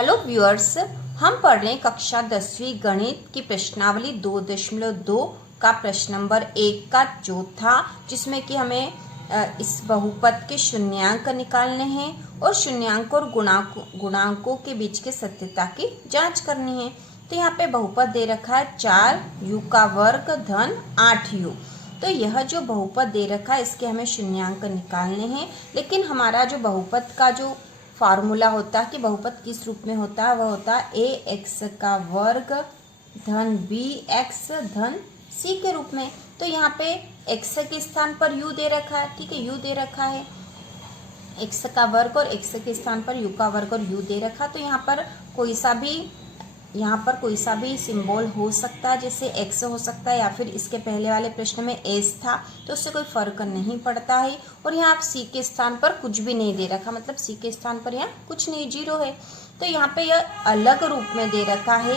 Hello viewers, हम पढ़ रहे हैं कक्षा 10वीं गणित की प्रश्नावली 2.2 का प्रश्न नंबर 1 का चौथा, जिसमें कि हमें इस बहुपद के शून्यांक निकालने हैं और शून्यांक और गुणांकों के बीच के सत्यता की जांच करनी है। तो यहाँ पे बहुपद दे रखा है 4u का वर्ग धन 8u। तो यह जो बहुपद दे रखा है इसके हमें शून्यांक निकालने हैं, लेकिन हमारा जो बहुपद का जो फार्मूला होता है कि बहुपद किस रूप में होता है, वह होता है ax का वर्ग धन bx धन c के रूप में। तो यहाँ पे x के स्थान पर u दे रखा है, ठीक है, u दे रखा है x का वर्ग और x के स्थान पर u का वर्ग और u दे रखा। तो यहाँ पर कोई सा भी सिंबल हो सकता है, जैसे x हो सकता है या फिर इसके पहले वाले प्रश्न में s था, तो उससे कोई फर्क नहीं पड़ता है। और यहाँ c के स्थान पर कुछ भी नहीं दे रखा, मतलब c के स्थान पर यहाँ कुछ नहीं, जीरो है। तो यहाँ पे यह अलग रूप में दे रखा है,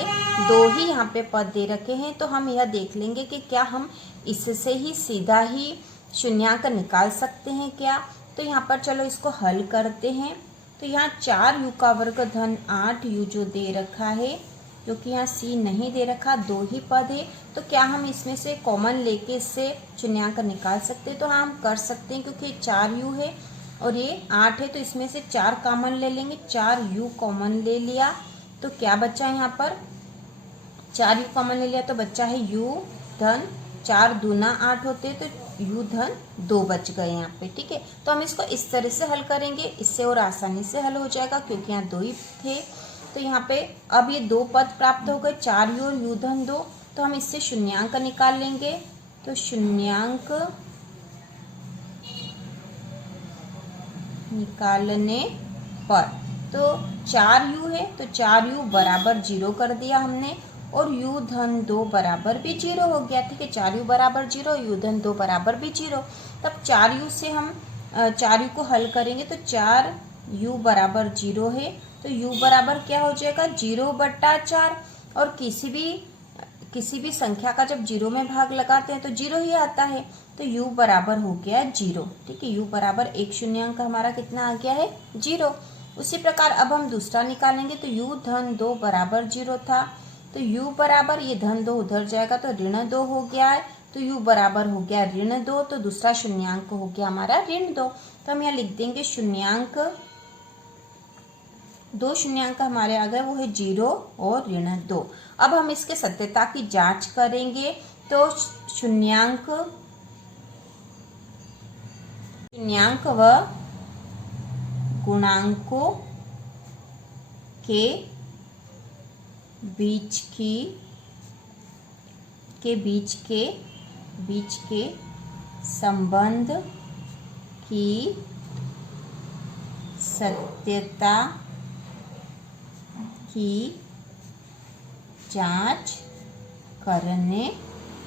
दो ही यहाँ पे पद दे रखे हैं। तो हम यह देख लेंगे कि क्या हम इससे ही सीधा ही शून्यांक निकाल सकते हैं क्या। तो यहाँ पर चलो इसको हल करते हैं। तो यहाँ 4u का वर्ग धन 8u जो दे रखा है, जो कि यहाँ c नहीं दे रखा, दो ही पद है, तो क्या हम इसमें से कॉमन लेके इससे शून्यांक निकाल सकते हैं। तो हाँ, हम कर सकते हैं, क्योंकि 4u है और ये 8 है, तो इसमें से 4 कॉमन ले लेंगे। 4u कॉमन ले लिया तो क्या बचा है, यहाँ पर 4u कॉमन ले लिया तो बच्चा है u धन 4 दूना 8 होते हैं, तो u धन 2 बच गए यहाँ पे, ठीक है। तो हम इसको इस तरह से हल करेंगे, इससे और आसानी से हल हो जाएगा, क्योंकि यहाँ दो ही थे। तो यहाँ पे अब ये दो पद प्राप्त हो गए, 4u और u धन 2। तो हम इससे शून्यांक निकाल लेंगे। तो शून्यांक निकालने पर तो 4u है, तो 4u बराबर 0 कर दिया हमने, और u धन 2 बराबर भी 0 हो गया, ठीक है। 4u बराबर 0, u धन 2 बराबर भी 0। तब 4u से हम 4u को हल करेंगे, तो 4u बराबर 0 है, तो u बराबर क्या हो जाएगा, 0/4। और किसी भी संख्या का जब 0 में भाग लगाते हैं तो 0 ही आता है। तो u बराबर हो गया 0, ठीक है। u बराबर एक शून्यांक हमारा कितना आ गया है, 0। उसी प्रकार अब हम दूसरा निकालेंगे। तो u धन 2 बराबर 0 था, तो u बराबर, ये धन 2 उधर जाएगा तो ऋण 2 हो गया है, तो u बराबर हो गया ऋण 2। तो दूसरा शून्यांक हो गया हमारा ऋण 2। तो हम यहाँ लिख देंगे शून्यांक, दो शून्यांक हमारे आ गए, वो है 0 और ऋण 2। अब हम इसके सत्यता की जांच करेंगे। तो शून्यांक व गुणांकों के बीच के संबंध की सत्यता की जांच करने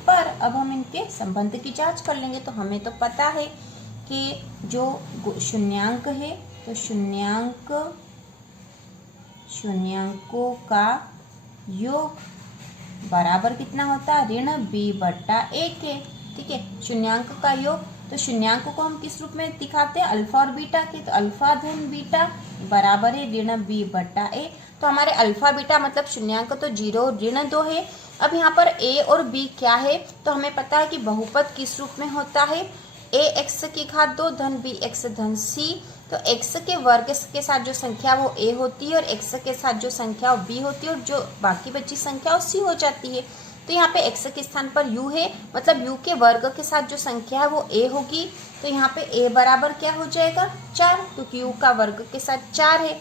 पर, अब हम इनके संबंध की जांच कर लेंगे। तो हमें तो पता है कि जो शून्यांक है, तो शून्यांकों का योग बराबर कितना होता है, ऋण b/1 है, ठीक है। शून्यांक का योग, तो शून्यांक को हम किस रूप में दिखाते हैं, अल्फा और बीटा के। तो अल्फा धन बीटा बराबर है ऋण b/a। तो हमारे अल्फा बीटा मतलब शून्यांक तो 0 और ऋण 2 है। अब यहाँ पर a और b क्या है, तो हमें पता है कि बहुपद किस रूप में होता है, ax की घात 2 धन bx धन c। तो x के वर्ग के साथ जो संख्या वो a होती है, और x के साथ जो संख्या वो b होती है, और जो बाकी बची संख्या वो c हो जाती है। तो यहाँ पे x के स्थान पर u है, मतलब u के वर्ग के साथ जो संख्या है वो a होगी। तो यहाँ पे a बराबर क्या हो जाएगा, 4, क्योंकि u का वर्ग के साथ 4 है,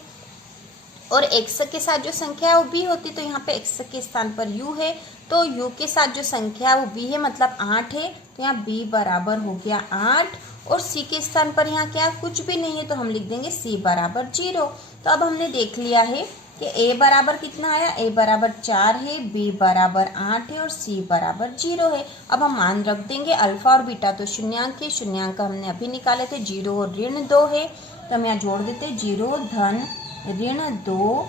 और x के साथ जो संख्या है वो b होती। तो यहाँ पे x के स्थान पर u है, तो u के साथ जो संख्या है वो b है, मतलब 8 है। तो यहाँ b बराबर हो गया 8, और c के स्थान पर यहाँ क्या, कुछ भी नहीं है, तो हम लिख देंगे c बराबर 0। तो अब हमने देख लिया है कि a बराबर कितना आया, a बराबर 4 है, b बराबर 8 है, और c बराबर 0 है। अब हम मान रख देंगे, अल्फा और बीटा तो शून्यांक है, शून्यांक हमने अभी निकाले थे, 0 और ऋण 2 है। तो हम यहाँ जोड़ देते, 0 धन ऋण 2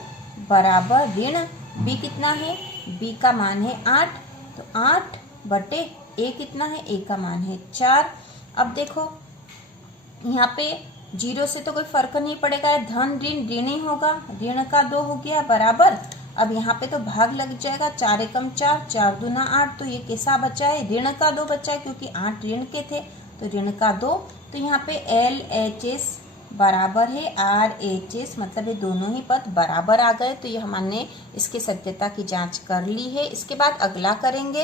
बराबर ऋण b कितना है, b का मान है 8, तो 8/a कितना है, a का मान है 4। अब देखो यहाँ पे जीरो से तो कोई फर्क नहीं पड़ेगा, धन ऋण ऋण ही होगा, ऋण का 2 हो गया बराबर। अब यहाँ पे तो भाग लग जाएगा, 4 एकम 4, 4 दूना 8, तो ये कैसा बचा है, ऋण का 2 बचा है क्योंकि 8 ऋण के थे, तो ऋण का 2। तो यहाँ पे LHS बराबर है RHS, मतलब ये दोनों ही पद बराबर आ गए। तो ये हमने इसकी सत्यता की जांच कर ली है। इसके बाद अगला करेंगे,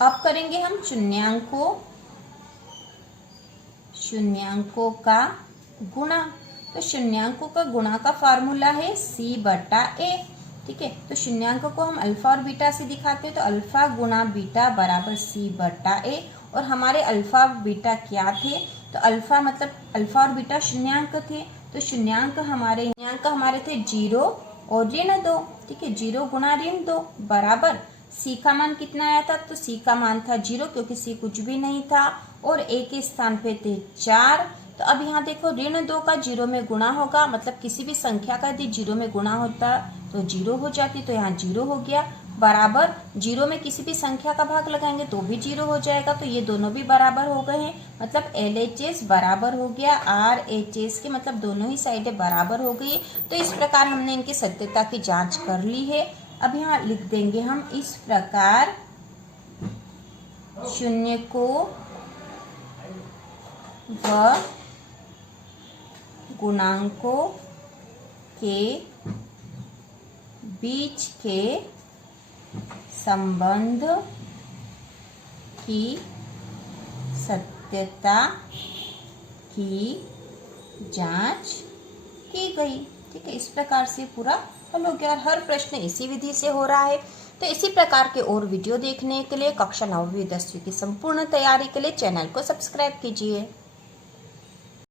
अब करेंगे हम शून्यांकों का गुणा। तो शून्यांकों का गुणा का फार्मूला है C/A। ठीक है, तो शून्यांक को हम अल्फा और बीटा से दिखाते हैं, तो अल्फा गुणा बीटा बराबर C/A। और हमारे अल्फा बीटा क्या थे, तो अल्फा मतलब अल्फा और बीटा शून्यांक थे, तो शून्यांक हमारे थे 0 और ऋण 2। ठीक है, 0 गुणा ऋण 2 बराबर C का मान कितना आया था, तो C का मान था 0 क्योंकि C कुछ भी नहीं था, और A के स्थान पे थे 4। तो अब यहाँ देखो ऋण 2 का 0 में गुणा होगा, मतलब किसी भी संख्या का यदि 0 में गुणा होता तो 0 हो जाती, तो यहाँ 0 हो गया बराबर 0 में किसी भी संख्या का भाग लगाएंगे तो भी 0 हो जाएगा, तो ये दोनों भी बराबर हो गए हैं। मतलब LHS बराबर हो गया RHS के, मतलब दोनों ही साइडें बराबर हो गई। तो इस प्रकार हमने इनकी सत्यता की जांच कर ली है। अब यहाँ लिख देंगे हम इस प्रकार, शून्य को व गुणांकों के बीच के संबंध की सत्यता की जांच की गई। ठीक है, इस प्रकार से पूरा हल हो गया और हर प्रश्न इसी विधि से हो रहा है। तो इसी प्रकार के और वीडियो देखने के लिए कक्षा 9वीं 10वीं की संपूर्ण तैयारी के लिए चैनल को सब्सक्राइब कीजिए।